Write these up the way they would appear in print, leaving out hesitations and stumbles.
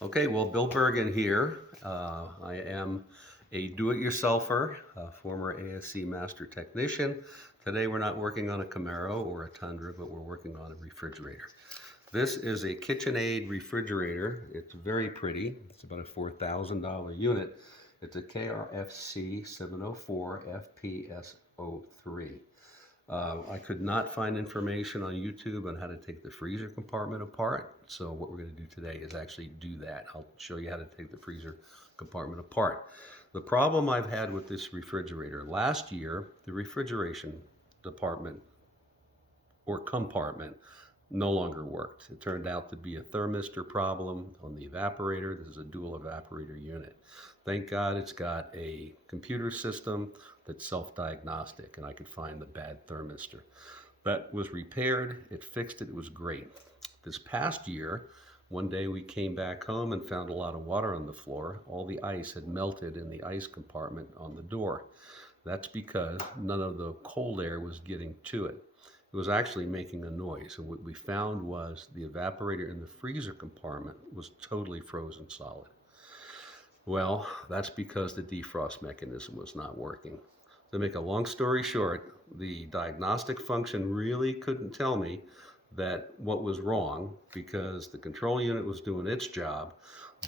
Okay, well, Bill Bergen here. I am a do-it-yourselfer, a former ASC master technician. Today we're not working on a Camaro or a Tundra, but we're working on a refrigerator. This is a Kitchenaid refrigerator. It's very pretty. It's about a $4,000 unit. It's a KRFC704FPS03. I could not find information on YouTube on how to take the freezer compartment apart. So what we're going to do today is actually do that. I'll show you how to take the freezer compartment apart. The problem I've had with this refrigerator, last year, the refrigeration department or compartment no longer worked. It turned out to be a thermistor problem on the evaporator. This is a dual evaporator unit. Thank God it's got a computer system that's self-diagnostic, and I could find the bad thermistor. That was repaired, it fixed it, it was great. This past year, one day we came back home and found a lot of water on the floor. All the ice had melted in the ice compartment on the door. That's because none of the cold air was getting to it. It was actually making a noise, and what we found was the evaporator in the freezer compartment was totally frozen solid. Well, that's because the defrost mechanism was not working. To make a long story short, the diagnostic function really couldn't tell me that what was wrong, because the control unit was doing its job,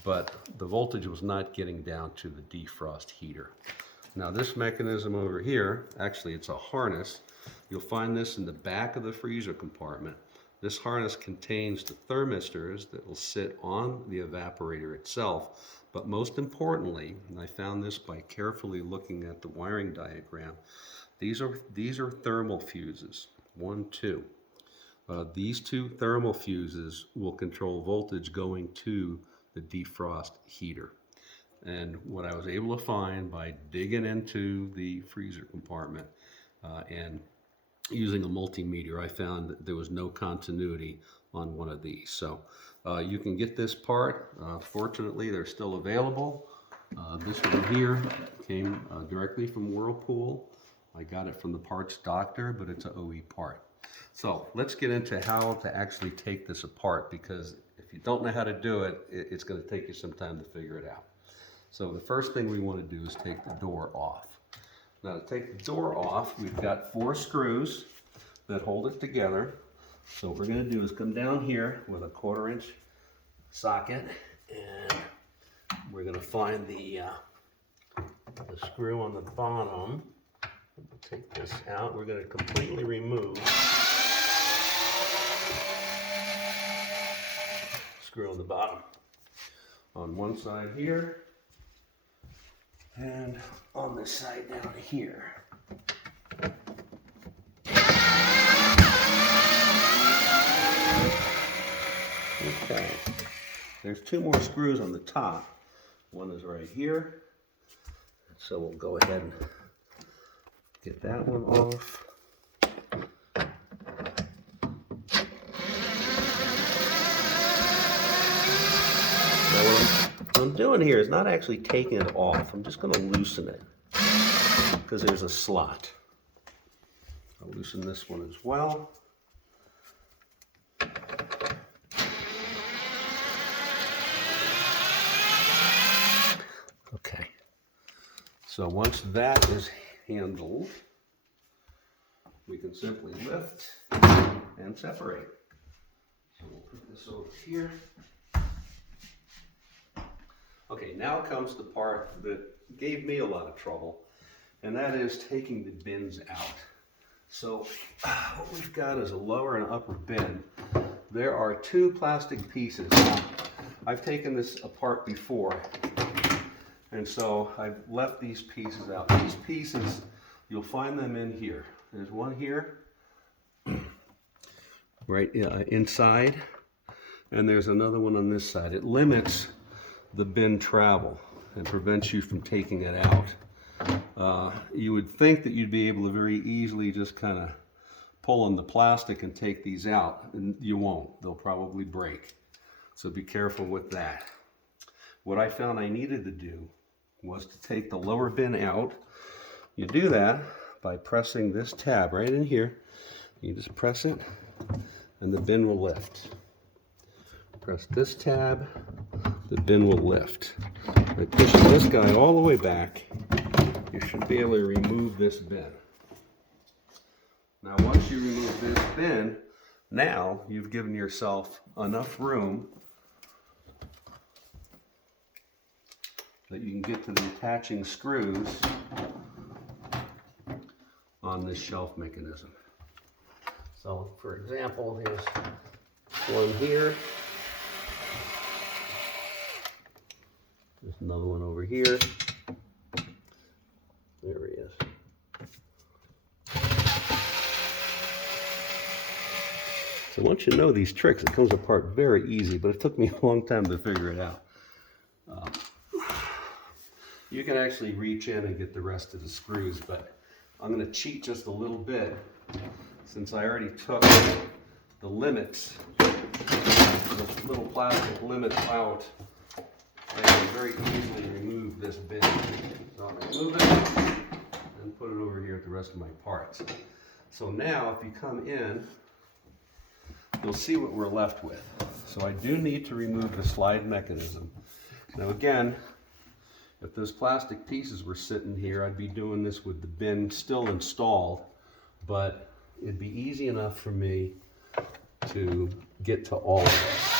but the voltage was not getting down to the defrost heater. Now this mechanism over here, actually it's a harness. You'll find this in the back of the freezer compartment. This harness contains the thermistors that will sit on the evaporator itself. But most importantly, and I found this by carefully looking at the wiring diagram, these are thermal fuses, 1, 2. These two thermal fuses will control voltage going to the defrost heater. And what I was able to find by digging into the freezer compartment and using a multimeter, I found that there was no continuity on one of these. So you can get this part. Fortunately, they're still available. This one here came directly from Whirlpool. I got it from the parts doctor, but it's an OE part. So let's get into how to actually take this apart, because if you don't know how to do it, it's going to take you some time to figure it out. So the first thing we want to do is take the door off. Now to take the door off, we've got 4 screws that hold it together. So what we're going to do is come down here with a 1/4 inch socket, and we're going to find the screw on the bottom. We'll take this out. We're going to completely remove the screw on the bottom on one side here, and on this side down here. Okay, there's 2 more screws on the top. One is right here, so we'll go ahead and get that one off. Now what I'm doing here is not actually taking it off. I'm just going to loosen it because there's a slot. I'll loosen this one as well. Okay, so once that is handled, we can simply lift and separate. So we'll put this over here. Okay, now comes the part that gave me a lot of trouble, and that is taking the bins out. So what we've got is a lower and upper bin. There are 2 plastic pieces. Now, I've taken this apart before, and so I've left these pieces out. These pieces, you'll find them in here. There's one here, right inside, and there's another one on this side. It limits the bin travel and prevents you from taking it out. You would think that you'd be able to very easily just kind of pull on the plastic and take these out, and you won't. They'll probably break. So be careful with that. What I found I needed to do was to take the lower bin out. You do that by pressing this tab right in here. You just press it and the bin will lift. Press this tab, the bin will lift. By pushing this guy all the way back, you should be able to remove this bin. Now once you remove this bin, now you've given yourself enough room that you can get to the attaching screws on this shelf mechanism. So for example, there's one here. There's another one over here. There he is. So once you know these tricks, it comes apart very easy, but it took me a long time to figure it out. You can actually reach in and get the rest of the screws, but I'm going to cheat just a little bit since I already took the limits, the little plastic limits out. I can very easily remove this bin. So I'll remove it and put it over here with the rest of my parts. So now if you come in, you'll see what we're left with. So I do need to remove the slide mechanism. Now again, if those plastic pieces were sitting here, I'd be doing this with the bin still installed, but it'd be easy enough for me to get to all of this.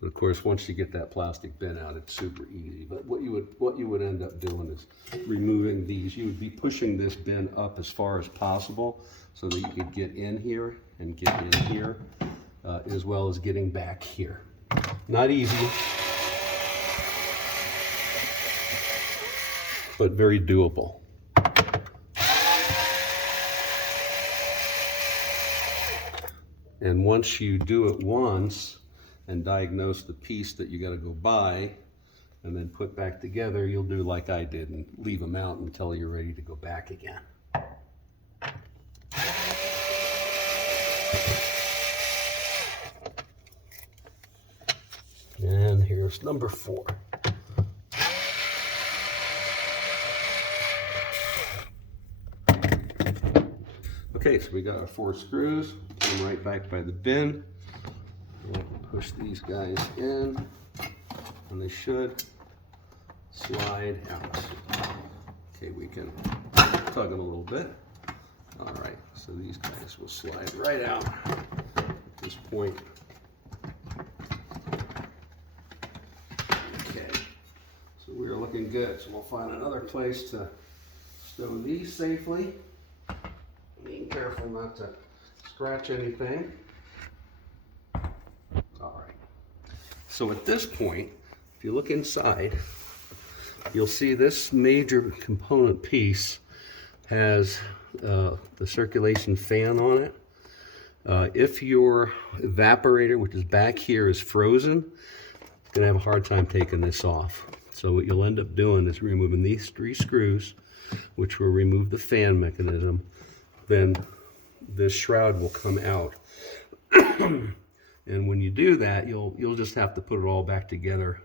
But of course, once you get that plastic bin out, it's super easy. But what you would end up doing is removing these. You would be pushing this bin up as far as possible so that you could get in here and get in here, as well as getting back here. Not easy, but very doable. And once you do it once, and diagnose the piece that you got to go buy and then put back together, you'll do like I did and leave them out until you're ready to go back again. And here's number 4. Okay, so we got our 4 screws, put them right back by the bin. Push these guys in, and they should slide out. Okay, we can tug them a little bit. All right, so these guys will slide right out at this point. Okay, so we're looking good. So we'll find another place to stow these safely. Being careful not to scratch anything. All right, so at this point, if you look inside, you'll see this major component piece has the circulation fan on it. If your evaporator, which is back here, is frozen, it's going to have a hard time taking this off. So what you'll end up doing is removing these 3 screws, which will remove the fan mechanism. Then this shroud will come out. And when you do that, you'll just have to put it all back together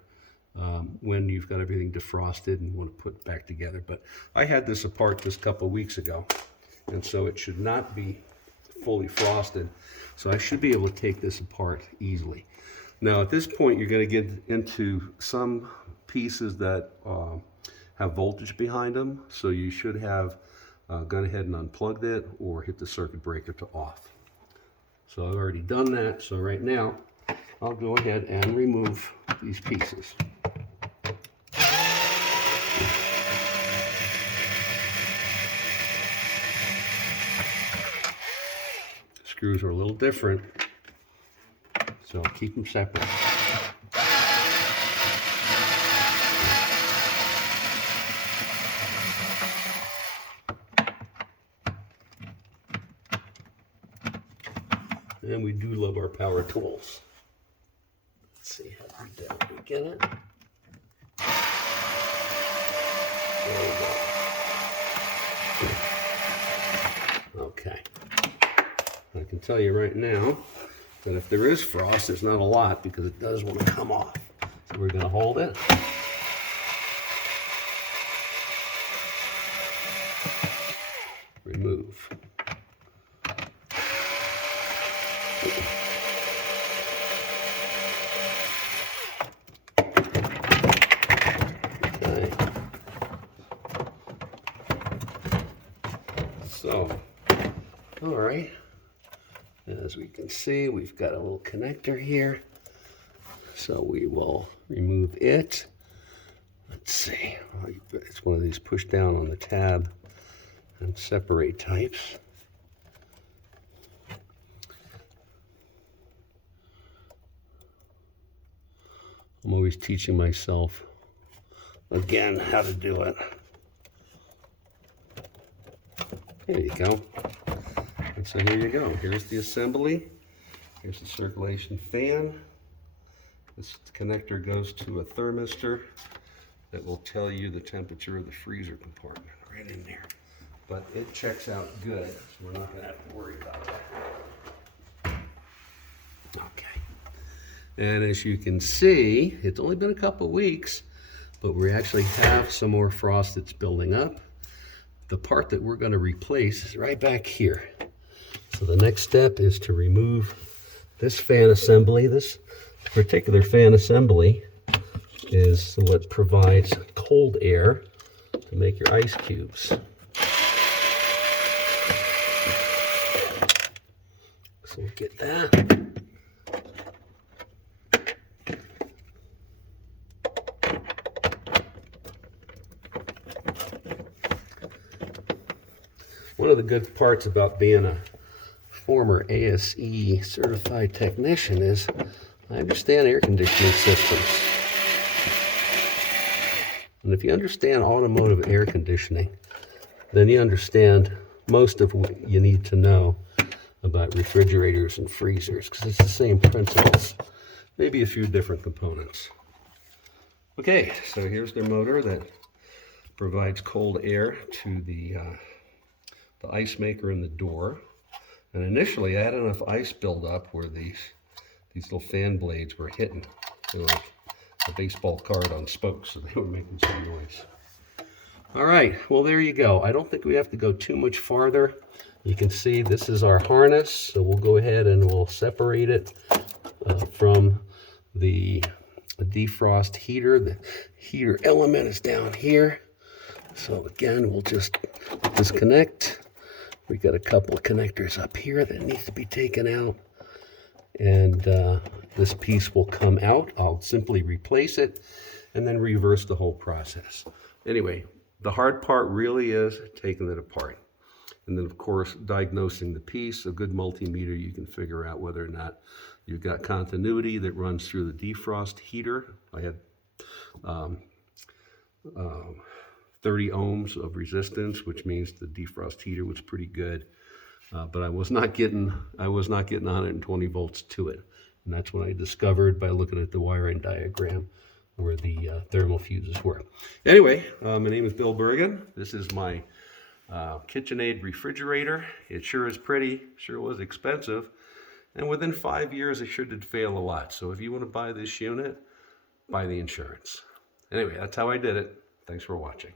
when you've got everything defrosted and you want to put it back together. But I had this apart just a couple of weeks ago, and so it should not be fully frosted. So I should be able to take this apart easily. Now at this point, you're going to get into some pieces that have voltage behind them. So you should have gone ahead and unplugged it or hit the circuit breaker to off. So I've already done that, so right now I'll go ahead and remove these pieces. Screws are a little different, so I'll keep them separate. And we do love our power tools. Let's see how we did. We get it? There we go. Okay. I can tell you right now that if there is frost, there's not a lot because it does want to come off. So we're going to hold it So, all right, as we can see, we've got a little connector here. So we will remove it. Let's see, it's one of these push down on the tab and separate types. I'm always teaching myself again how to do it. There you go. And so here you go. Here's the assembly. Here's the circulation fan. This connector goes to a thermistor that will tell you the temperature of the freezer compartment right in there. But it checks out good, so we're not going to have to worry about that. Okay. And as you can see, it's only been a couple weeks, but we actually have some more frost that's building up. The part that we're going to replace is right back here. So the next step is to remove this fan assembly. This particular fan assembly is what provides cold air to make your ice cubes. So we'll get that. One of the good parts about being a former ASE certified technician is I understand air conditioning systems. And if you understand automotive air conditioning, then you understand most of what you need to know about refrigerators and freezers, because it's the same principles, maybe a few different components. Okay, so here's their motor that provides cold air to the ice maker in the door. And initially I had enough ice build up where these little fan blades were hitting. They were like a baseball card on spokes, so they were making some noise. All right, well, there you go. I don't think we have to go too much farther. You can see this is our harness, so we'll go ahead and we'll separate it from the defrost heater. The heater element is down here. So again, we'll just disconnect. We got a couple of connectors up here that needs to be taken out. And this piece will come out. I'll simply replace it and then reverse the whole process. Anyway, the hard part really is taking it apart. And then, of course, diagnosing the piece. A good multimeter, you can figure out whether or not you've got continuity that runs through the defrost heater. I had 30 ohms of resistance, which means the defrost heater was pretty good. But I was not getting 120 volts to it. And that's when I discovered by looking at the wiring diagram where the thermal fuses were. Anyway, my name is Bill Bergen. This is my Kitchenaid refrigerator. It sure is pretty, sure was expensive. And within 5 years, it sure did fail a lot. So if you want to buy this unit, buy the insurance. Anyway, that's how I did it. Thanks for watching.